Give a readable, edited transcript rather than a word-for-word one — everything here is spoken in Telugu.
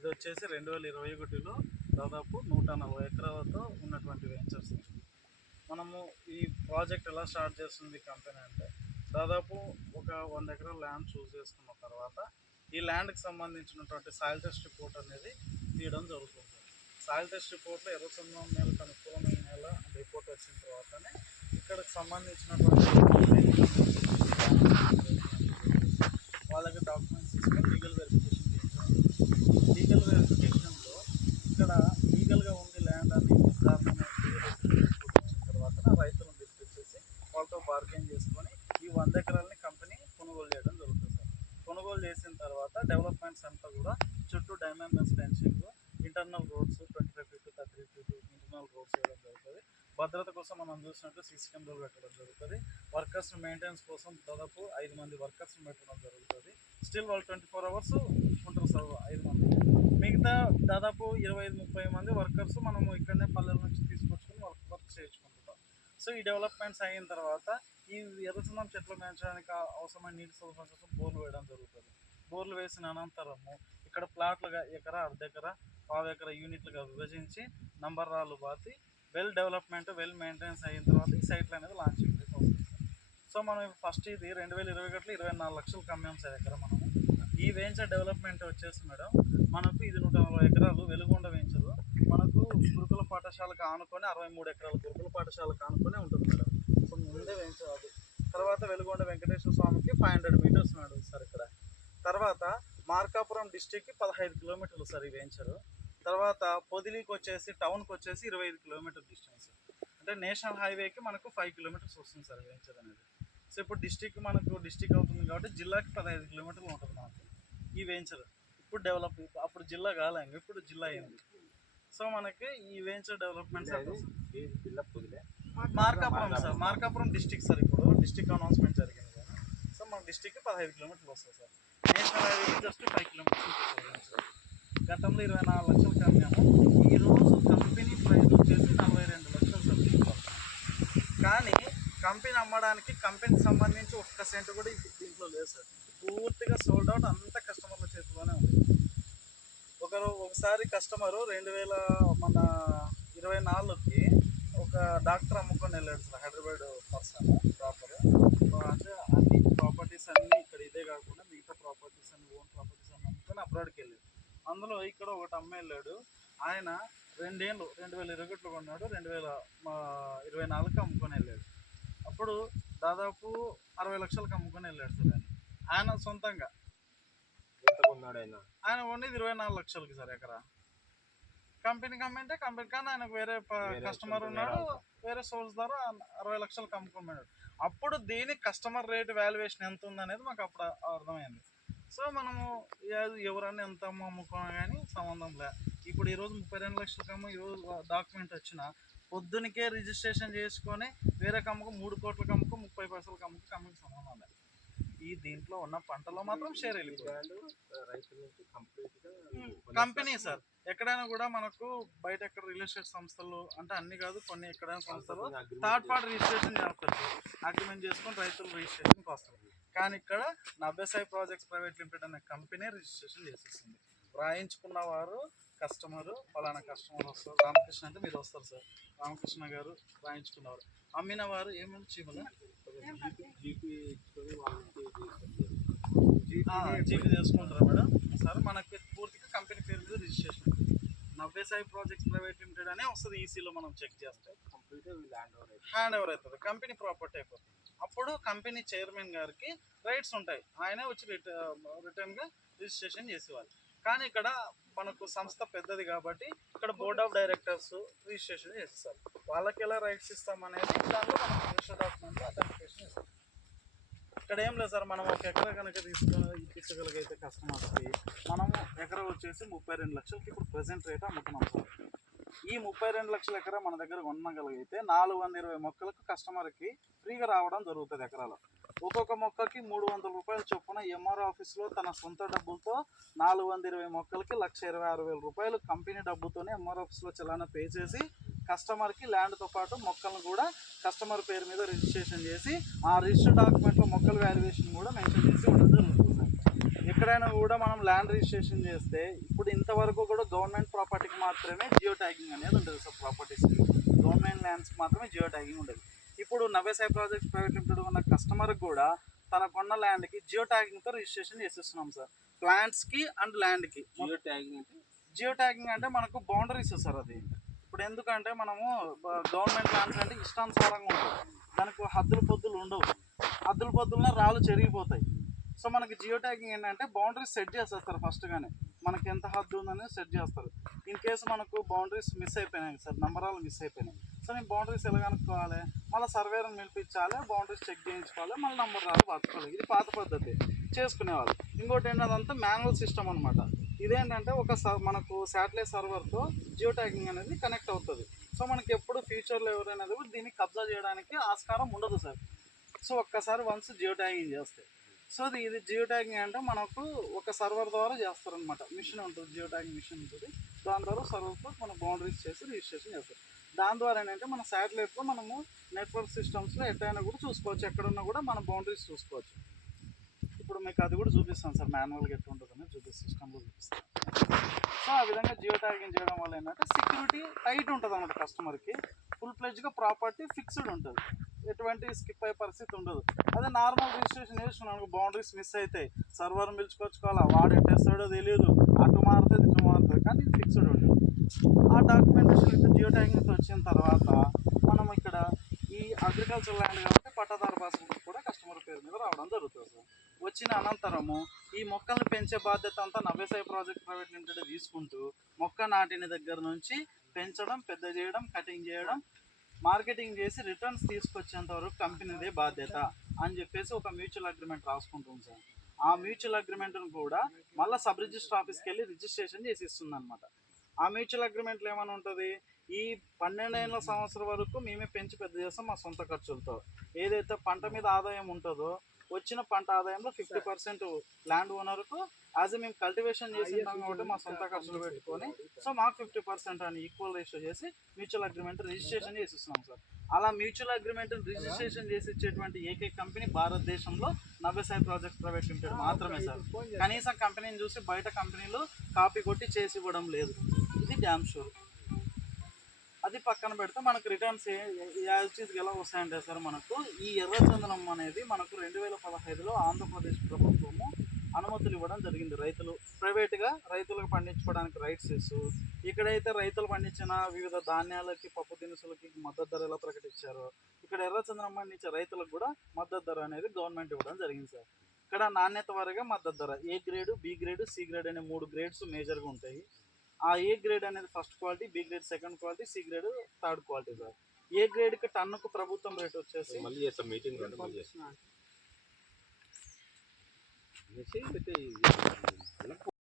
ఇది వచ్చేసి 2021లో దాదాపు 140 ఎకరాలతో ఉన్నటువంటి వెంచర్స్. మనము ఈ ప్రాజెక్ట్ ఎలా స్టార్ట్ చేస్తుంది కంపెనీ అంటే, దాదాపు ఒక 100 ఎకరాల ల్యాండ్ చూస్ చేసుకున్న తర్వాత ఈ ల్యాండ్కి సంబంధించినటువంటి సాయిల్ టెస్ట్ రిపోర్ట్ అనేది తీయడం జరుగుతుంది. సాయిల్ టెస్ట్ రిపోర్ట్లో ఎర్రచందనం నేలకు అనుకూలమైన నేల రిపోర్ట్ వచ్చిన తర్వాతనే ఇక్కడికి సంబంధించినటువంటి వాళ్ళకి డాక్యుమెంట్స్ తీసుకొని లీగల్ వెరిఫికేషన్లో ఇక్కడ లీగల్గా ఉంది ల్యాండ్ అని నిర్ధారణ చూపించిన తర్వాత రైతులను పిలిపించేసి వాళ్ళతో బార్గెన్ చేసుకొని ఈ 100 ఎకరాలని కంపెనీ కొనుగోలు చేయడం జరుగుతుంది సార్. కొనుగోలు చేసిన తర్వాత డెవలప్మెంట్స్ అంతా కూడా చుట్టూ dimensions fencing, internal roads 25 feet 30 feet internal roads వేయడం జరుగుతుంది. భద్రత కోసం మనం చూసినట్టు సీసీ కెమెరాలు పెట్టడం జరుగుతుంది. వర్కర్స్ మెయింటెనెన్స్ కోసం దాదాపు 5 మంది వర్కర్స్ని పెట్టడం జరుగుతుంది. స్టిల్ వాళ్ళు 24 hours ఉంటారు సార్ 5 మంది. మిగతా దాదాపు 25-30 మంది వర్కర్స్ మనము ఇక్కడనే పల్లెల నుంచి తీసుకొచ్చుకొని వర్క్ చేయించుకుంటున్నాం. సో ఈ డెవలప్మెంట్స్ అయిన తర్వాత ఈ ఎర్రచందనం చెట్లు పెంచడానికి అవసరమైన నీటి సౌకర్యం కోసం బోర్లు వేయడం జరుగుతుంది. బోర్లు వేసిన అనంతరము ఇక్కడ ప్లాట్లుగా ఎకరా, అర్ధ ఎకరా, పావు ఎకరా యూనిట్లుగా విభజించి నంబర్ రాళ్ళు బాతి వెల్ డెవలప్మెంట్, వెల్ మెయింటెనెన్స్ అయిన తర్వాత ఈ సైట్లు అనేది లాంచింగ్ వస్తుంది. సో మనం ఫస్ట్ ఇది 2021లో 24 లక్షలకు అమ్మాం సార్ ఎకరా మనము. ఈ వెంచర్ డెవలప్మెంట్ వచ్చేసి మేడం మనకు ఇది 140 ఎకరాలు వెలుగొండ వెంచరు. మనకు గురుకుల పాఠశాలకు ఆనుకొని 63 ఎకరాలు గురుకుల పాఠశాలకు ఆనుకొని ఉంటుంది మేడం. సో ముందే వెంచర్ అది. తర్వాత వెలుగొండ వెంకటేశ్వర స్వామికి 500 meters మేడం సార్ ఇక్కడ. తర్వాత మార్కాపురం డిస్టిక్కి 15 kilometers సార్ ఈ వెంచరు. తర్వాత పొదిలికి వచ్చేసి టౌన్కి వచ్చేసి 25 kilometer డిస్టెన్స్. అంటే నేషనల్ హైవేకి మనకు 5 kilometers వస్తుంది సార్ వెంచర్ అనేది. సో ఇప్పుడు మనకు డిస్టిక్ అవుతుంది కాబట్టి జిల్లాకి 15 kilometers ఉంటుంది మనకు ఈ వెంచర్. ఇప్పుడు డెవలప్, అప్పుడు జిల్లా కాలేంగా ఇప్పుడు జిల్లా అయింది. సో మనకి ఈ venture developments Markapuram sir, Markapuram district sir. ఇప్పుడు డిస్టిక్ అనౌన్స్మెంట్ జరిగింది కదా. సో మన డిస్టిక్కి 15 kilometers వస్తుంది సార్. నేషనల్ హైవేకి జస్ట్ 5 kilometers ఉంటుంది సార్. గతంలో 24 లక్షలకు అమ్మాము. ఈరోజు కంపెనీ ప్రైస్ వచ్చేసి 42 లక్షలు సార్. కానీ కంపెనీ అమ్మడానికి కంపెనీకి సంబంధించి 1 సెంట్ కూడా దీంట్లో లేదు సార్. పూర్తిగా సోల్డ్ అవుట్, అంత కస్టమర్ల చేతిలోనే ఉంది. ఒకసారి కస్టమరు 2024కి ఒక డాక్టర్ అమ్ముకొని వెళ్ళాడు సార్, హైదరాబాద్ పర్సన్ ప్రాపర్. అంటే అన్ని ప్రాపర్టీస్ అన్నీ ఇక్కడ ఇదే కాకుండా మిగతా ప్రాపర్టీస్ అన్ని ఓన్ ప్రాపర్టీస్ అన్ని అమ్ముకొని అబ్రాడ్కి వెళ్ళాడు. అందులో ఇక్కడ ఒకటి అమ్మ వెళ్ళాడు. ఆయన 2 ఏళ్ళు 2021లో కొన్నాడు, 2024కి అమ్ముకొని వెళ్ళాడు. అప్పుడు దాదాపు 60 లక్షలకు అమ్ముకొని వెళ్ళాడు సార్. ఆయన సొంతంగా ఆయన కొనేది 24 లక్షలకి సార్ ఎకరా. కంపెనీకి అమ్మింటే కంపెనీ కానీ ఆయనకు వేరే కస్టమర్ ఉన్నాడు, వేరే సోర్స్ ద్వారా 60 లక్షలకు అమ్ముకున్నాడు. అప్పుడు దీని కస్టమర్ రేట్ వాల్యుయేషన్ ఎంత ఉందనేది మాకు అప్పుడు అర్థమైంది. సో మనము ఎవరన్నా ఎంత అమ్ముకున్నా కానీ సంబంధం లే. ఇప్పుడు ఈరోజు 32 లక్షలకు అమ్ము ఈరోజు డాక్యుమెంట్ వచ్చిన పొద్దునికే రిజిస్ట్రేషన్ చేసుకొని వేరే కమ్ముకు 3 కోట్లకు అమ్ముకు 30 పైసలకు అమ్ముకు కంపెనీకి సంబంధం లేదు. ఈ దీంట్లో ఉన్న పంటలో మాత్రం షేర్ వెళ్ళిపోయాడు కంపెనీ సార్. ఎక్కడైనా కూడా మనకు బయట ఎక్కడ రియల్ ఎస్టేట్ సంస్థలు అంటే అన్ని కాదు, కొన్ని ఎక్కడైనా సంస్థలు థర్డ్ పార్టీ రిజిస్ట్రేషన్ చేస్తారు, అగ్రిమెంట్ చేసుకొని రైతులు రిజిస్ట్రేషన్కి వస్తారు. కానీ ఇక్కడ నవ్యసాయి ప్రాజెక్ట్స్ ప్రైవేట్ లిమిటెడ్ అనే కంపెనీ రిజిస్ట్రేషన్ చేసేస్తుంది. రాయించుకున్న వారు కస్టమరు, ఫలానా కస్టమర్ వస్తారు, రామకృష్ణ అంటే మీరు వస్తారు సార్, రామకృష్ణ గారు రాయించుకున్నవారు. అమ్మిన వారు ఏమేమి చీమలు జీపీ చేసుకుంటారా మేడం సార్. మనకి పూర్తిగా కంపెనీ పేరు మీద registration Navyasai projects private limited అనే వస్తుంది. ఈసీలో మనం చెక్ చేస్తే హ్యాండ్ ఓవర్ అవుతుంది, కంపెనీ ప్రాపర్టీ అయిపోతుంది. అప్పుడు కంపెనీ చైర్మన్ గారికి రైట్స్ ఉంటాయి, ఆయనే వచ్చి రిటర్న్గా రిజిస్ట్రేషన్ చేసేవాళ్ళు. కానీ ఇక్కడ మనకు సంస్థ పెద్దది కాబట్టి ఇక్కడ బోర్డ్ ఆఫ్ డైరెక్టర్స్ రిజిస్ట్రేషన్ చేస్తారు. వాళ్ళకి ఎలా రైట్స్ ఇస్తామనేది దాంట్లో మనకు రిజిస్టర్ డాక్యుమెంట్లో అథెంటికేషన్ ఇస్తాం. ఇక్కడ ఏం లేదు సార్, మనం ఒక ఎకరా కనుక తీసుకొని ఇప్పించగలిగితే కస్టమర్స్కి మనము ఎకరా వచ్చేసి 32 లక్షలకి ఇప్పుడు ప్రజెంట్ రేట్ అమ్ముతున్నాం సార్. ఈ 32 లక్షల ఎకరా మన దగ్గర కొనగలిగితే 420 మొక్కలకు కస్టమర్కి ఫ్రీగా రావడం జరుగుతుంది ఎకరాలో. ఒక్కొక్క మొక్కకి 300 రూపాయలు చొప్పున ఎంఆర్ఓ ఆఫీస్లో తన సొంత డబ్బులతో 420 మొక్కలకి 1,26,000 రూపాయలు కంపెనీ డబ్బుతోనే ఎంఆర్ఓ ఆఫీస్లో చలానా పే చేసి కస్టమర్కి ల్యాండ్తో పాటు మొక్కలను కూడా కస్టమర్ పేరు మీద రిజిస్ట్రేషన్ చేసి ఆ రిజిస్టర్ డాక్యుమెంట్లో మొక్కల వాల్యుయేషన్ కూడా మెన్షన్ చేసి ఉండడం జరుగుతుంది సార్. ఎక్కడ ఎక్కడైనా కూడా మనం ల్యాండ్ రిజిస్ట్రేషన్ చేస్తే ఇప్పుడు ఇంతవరకు కూడా గవర్నమెంట్ ప్రాపర్టీకి మాత్రమే జియో ట్యాగింగ్ అనేది ఉంటుంది సార్. ప్రాపర్టీస్కి గవర్నమెంట్ ల్యాండ్స్కి మాత్రమే జియో ట్యాగింగ్ ఉంటుంది. ఇప్పుడు నవ్యసాయి ప్రాజెక్ట్స్ ప్రైవేట్ లిమిటెడ్ ఉన్న కస్టమర్కి కూడా తన కొన్న ల్యాండ్కి జియో ట్యాగింగ్తో రిజిస్ట్రేషన్ చేసేస్తున్నాం సార్. ప్లాంట్స్కి అండ్ ల్యాండ్కి. జియో ట్యాగింగ్ అంటే మనకు బౌండరీస్ సార్. అది ఇప్పుడు ఎందుకంటే మనము గవర్నమెంట్ ల్యాండ్స్ అంటే ఇష్టానుసారంగా ఉంటుంది, దానికి హద్దులు పొద్దులు ఉండవు. హద్దుల పొద్దులన రాళ్ళు చెరిగిపోతాయి. సో మనకి జియో ట్యాగింగ్ ఏంటంటే బౌండరీస్ సెట్ చేస్తారు ఫస్ట్గానే, మనకి ఎంత హద్దు ఉందనేది సెట్ చేస్తారు. ఇన్ కేసు మనకు బౌండరీస్ మిస్ అయిపోయినాయి సార్, నంబరాలు మిస్ అయిపోయినాయి. సో నేను బౌండరీస్ ఎలా కనుక్కోవాలి, మళ్ళీ సర్వేలను పిలిపించాలి, బౌండరీస్ చెక్ చేయించుకోవాలి, మళ్ళీ నంబర్ రాళ్ళు పట్టుకోవాలి. ఇది పాత పద్ధతి చేసుకునేవాళ్ళు. ఇంకోటి ఏంటంటే అదంతా మాన్యువల్ సిస్టమ్ అనమాట. ఇదేంటంటే ఒక మనకు శాటిలైట్ సర్వర్తో జియో ట్యాగింగ్ అనేది కనెక్ట్ అవుతుంది. సో మనకి ఎప్పుడు ఫ్యూచర్లో ఎవరైనా దీన్ని కబ్జా చేయడానికి ఆస్కారం ఉండదు సార్. సో ఒక్కసారి వన్స్ జియో ట్యాగింగ్ చేస్తే, సో ఇది జియో ట్యాగింగ్ అంటే మనకు ఒక సర్వర్ ద్వారా చేస్తారనమాట. మిషన్ ఉంటుంది, జియో ట్యాగింగ్ మిషన్ ఉంటుంది. దాని ద్వారా సర్వర్తో మన బౌండరీస్ చేసి రిజిస్ట్రేషన్ చేస్తారు. దాని ద్వారా ఏంటంటే మన శాటిలైట్లో మనము నెట్వర్క్ సిస్టమ్స్లో ఎట్టయినా కూడా చూసుకోవచ్చు, ఎక్కడున్నా కూడా మన బౌండరీస్ చూసుకోవచ్చు. ఇప్పుడు మీకు అది కూడా చూపిస్తాను సార్, మాన్యువల్గా ఎట్లా ఉంటుందని సిస్టంలో చూపిస్తాను. సో ఆ విధంగా జియో ట్యాగింగ్ చేయడం వల్ల ఏంటంటే సెక్యూరిటీ టైట్ ఉంటుంది అన్నమాట. కస్టమర్కి ఫుల్ ప్లెడ్జ్గా ప్రాపర్టీ ఫిక్స్డ్ ఉంటుంది, ఎటువంటి స్కిప్ అయ్యే పరిస్థితి ఉండదు. అదే నార్మల్ రిజిస్ట్రేషన్ చేసుకున్నాను బౌండరీస్ మిస్ అవుతాయి, సర్వర్ పిలుచుకొచ్చుకోవాలా, వాడు ఎట్టేస్తాడో తెలియదు, అటు మారుతుంది ఇటు మారుతుంది, కానీ ఇది ఫిక్స్డ్ ఉంటుంది. ఆ డాక్యుమెంటేషన్ ఇట్లా జియో ట్యాగింగ్తో వచ్చిన తర్వాత మనం ఇక్కడ ఈ అగ్రికల్చర్ ల్యాండ్ కాబట్టి పట్టాదారు పాస్బుక్ కూడా కస్టమర్ పేరు మీద రావడం జరుగుతుంది సార్. వచ్చిన అనంతరము ఈ మొక్కల్ని పెంచే బాధ్యత అంతా నవ్యసాయి ప్రాజెక్ట్ ప్రైవేట్ లిమిటెడ్ తీసుకుంటూ మొక్క నాటిన దగ్గర నుంచి పెంచడం, పెద్ద చేయడం, కటింగ్ చేయడం, మార్కెటింగ్ చేసి రిటర్న్స్ తీసుకొచ్చేంత వరకు కంపెనీదే బాధ్యత అని చెప్పేసి ఒక మ్యూచువల్ అగ్రిమెంట్ రాసుకుంటుంది సార్. ఆ మ్యూచువల్ అగ్రిమెంట్ను కూడా మళ్ళీ సబ్ రిజిస్టర్ ఆఫీస్కి వెళ్ళి రిజిస్ట్రేషన్ చేసి ఇస్తుంది అనమాట. ఆ మ్యూచువల్ అగ్రిమెంట్లో ఏమైనా ఉంటుంది, ఈ 12 సంవత్సరం వరకు మేమే పెంచి పెద్ద చేస్తాం మా సొంత ఖర్చులతో. ఏదైతే పంట మీద ఆదాయం ఉంటుందో వచ్చిన పంట ఆదాయంలో 50% ల్యాండ్ ఓనర్కు, యాజ్ మేము కల్టివేషన్ చేసి ఉంటాం కాబట్టి మా సొంత ఖర్చులు పెట్టుకొని, సో మాకు 50% అని ఈక్వల్ రేషియో చేసి మ్యూచువల్ అగ్రిమెంట్ రిజిస్ట్రేషన్ చేసి ఇస్తున్నాం సార్. అలా మ్యూచువల్ అగ్రిమెంట్ రిజిస్ట్రేషన్ చేసి ఇచ్చేటువంటి ఏకైక కంపెనీ భారతదేశంలో నవ్యసాయి ప్రాజెక్ట్ ప్రైవేట్ లిమిటెడ్ మాత్రమే సార్. కనీసం కంపెనీని చూసి బయట కంపెనీలు కాపీ కొట్టి చేసి ఇవ్వడం లేదు, ఇది డ్యామ్ షూర్. అది పక్కన పెడితే మనకు రిటర్న్స్ యాజిటీస్కి ఎలా వస్తాయంటే సార్, మనకు ఈ ఎర్రచందనం అనేది మనకు 2015లో ఆంధ్రప్రదేశ్ ప్రభుత్వము అనుమతులు ఇవ్వడం జరిగింది. రైతులు ప్రైవేట్గా రైతులకు పండించుకోవడానికి రైట్స్ ఇస్తూ, ఇక్కడైతే రైతులు పండించిన వివిధ ధాన్యాలకి, పప్పు దినుసులకి మద్దతు ధర ఎలా ప్రకటించారో ఇక్కడ ఎర్రచందనం పండించే రైతులకు కూడా మద్దతు ధర అనేది గవర్నమెంట్ ఇవ్వడం జరిగింది సార్. ఇక్కడ నాణ్యత వారిగా మద్దతు ధర A grade, B grade, C grade అనే 3 గ్రేడ్స్ మేజర్గా ఉంటాయి. ఆ ఏ గ్రేడ్ అనేది first quality, B grade second quality, C grade third quality sir. A గ్రేడ్కి టన్నుకు ప్రభుత్వం రేట్ వచ్చేసి